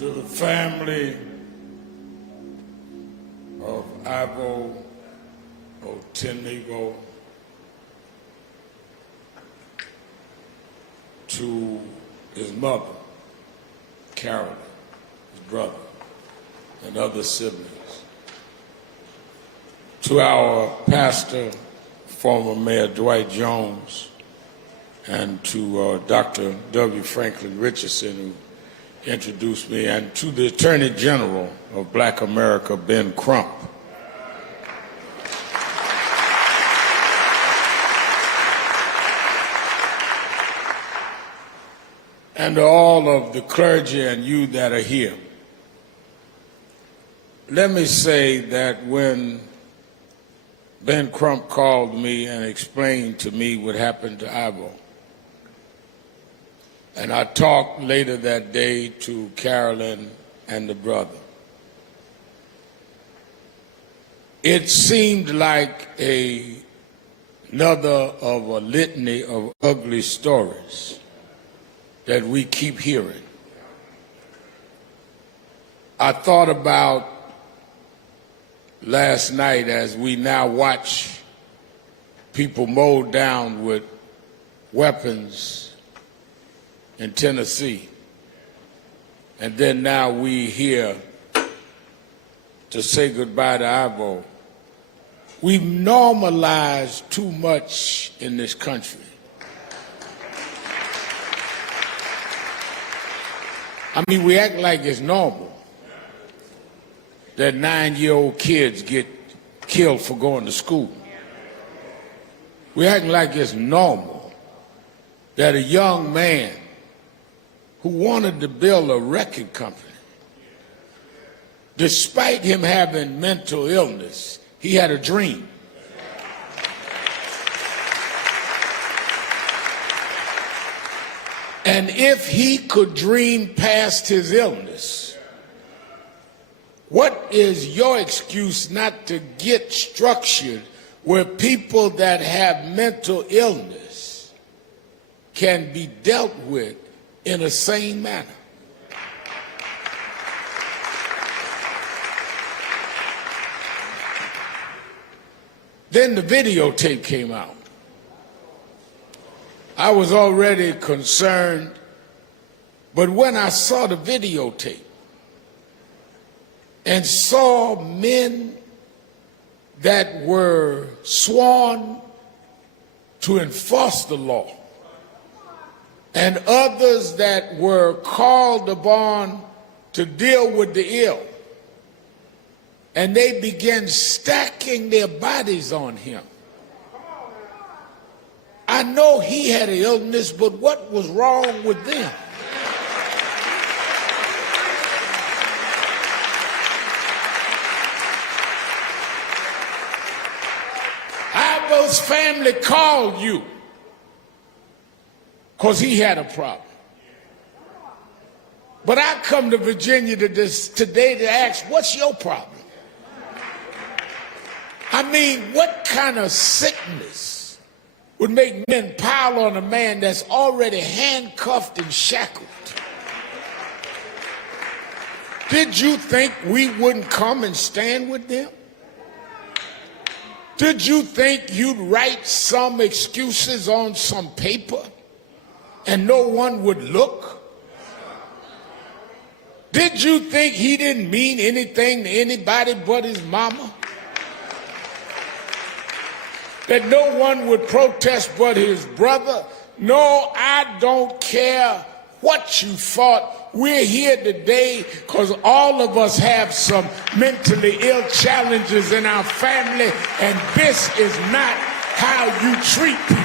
To the family of Irvo Otieno, to his mother, Carolyn, his brother, and other siblings, to our pastor, former Mayor Dwight Jones, and to Dr. W. Franklin Richardson, who introduced me, and to the Attorney General of Black America, Ben Crump. And to all of the clergy and you that are here. Let me say that when Ben Crump called me and explained to me what happened to Irvo, and I talked later that day to Carolyn and the brother, it seemed like another of a litany of ugly stories that we keep hearing. I thought about last night as we now watch people mowed down with weapons in Tennessee, and then now we hear to say goodbye to Irvo. We've normalized too much in this country. I mean, we act like it's normal that 9-year-old kids get killed for going to school. We act like it's normal that a young man who wanted to build a record company, despite him having mental illness, he had a dream. And if he could dream past his illness, what is your excuse not to get structured where people that have mental illness can be dealt with in a sane manner? Then the videotape came out. I was already concerned, but when I saw the videotape and saw men that were sworn to enforce the law and others that were called upon to deal with the ill, and they began stacking their bodies on him. I know he had an illness, but what was wrong with them? Irvo's family called you because he had a problem. But I come to Virginia today to ask, what's your problem? I mean, what kind of sickness would make men pile on a man that's already handcuffed and shackled? Did you think we wouldn't come and stand with them? Did you think you'd write some excuses on some paper and no one would look? Did you think he didn't mean anything to anybody but his mama? That no one would protest but his brother? No, I don't care what you thought. We're here today because all of us have some mentally ill challenges in our family, and this is not how you treat people.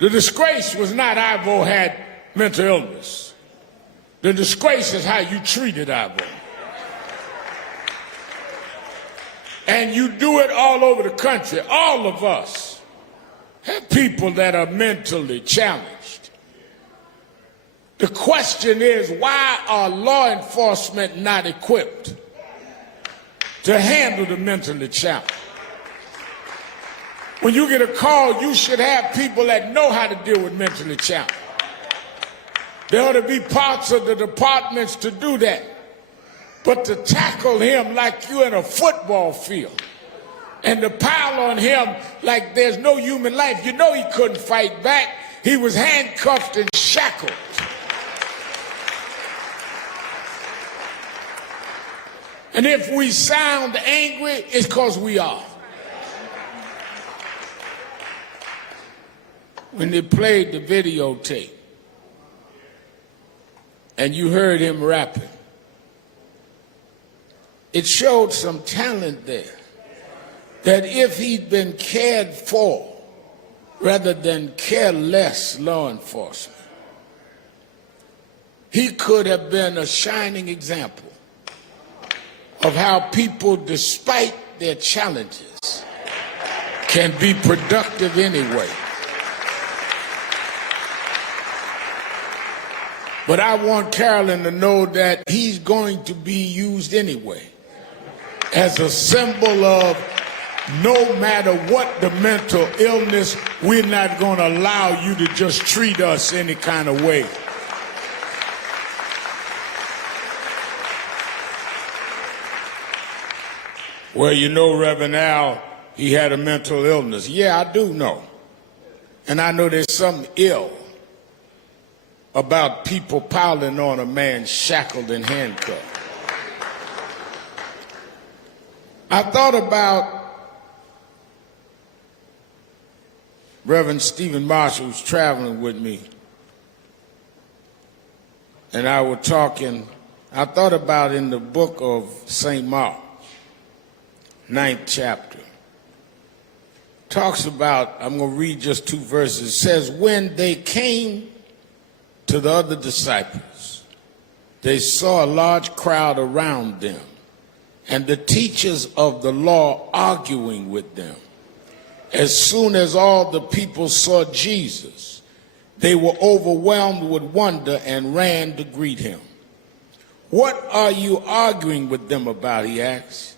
The disgrace was not Irvo had mental illness. The disgrace is how you treated Irvo. And you do it all over the country. All of us have people that are mentally challenged. The question is, why are law enforcement not equipped to handle the mentally challenged. When you get a call, you should have people that know how to deal with mentally challenged. There ought to be parts of the departments to do that. But to tackle him like you're in a football field and to pile on him like there's no human life, you know he couldn't fight back. He was handcuffed and shackled. And if we sound angry, it's because we are. When they played the videotape and you heard him rapping, it showed some talent there. That if he'd been cared for rather than careless law enforcement, he could have been a shining example of how people, despite their challenges, can be productive anyway. But I want Carolyn to know that he's going to be used anyway as a symbol of no matter what the mental illness, we're not going to allow you to just treat us any kind of way. Well, you know, Reverend Al, he had a mental illness. Yeah, I do know. And I know there's something ill about people piling on a man shackled and handcuffed. I thought about Reverend Stephen Marshall, who's traveling with me, and I were talking. I thought about in the book of St. Mark, 9th chapter, talks about, I'm going to read just 2 verses. It says, when they came to the other disciples, they saw a large crowd around them and the teachers of the law arguing with them. As soon as all the people saw Jesus, they were overwhelmed with wonder and ran to greet him. What are you arguing with them about, he asked.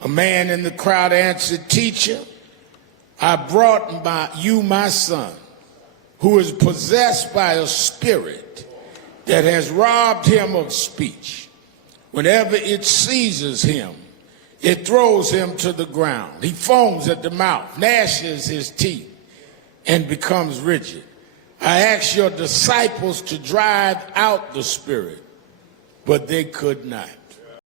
A man in the crowd answered, Teacher, I brought you my son, who is possessed by a spirit that has robbed him of speech. Whenever it seizes him, it throws him to the ground. He foams at the mouth, gnashes his teeth, and becomes rigid. I asked your disciples to drive out the spirit, but they could not.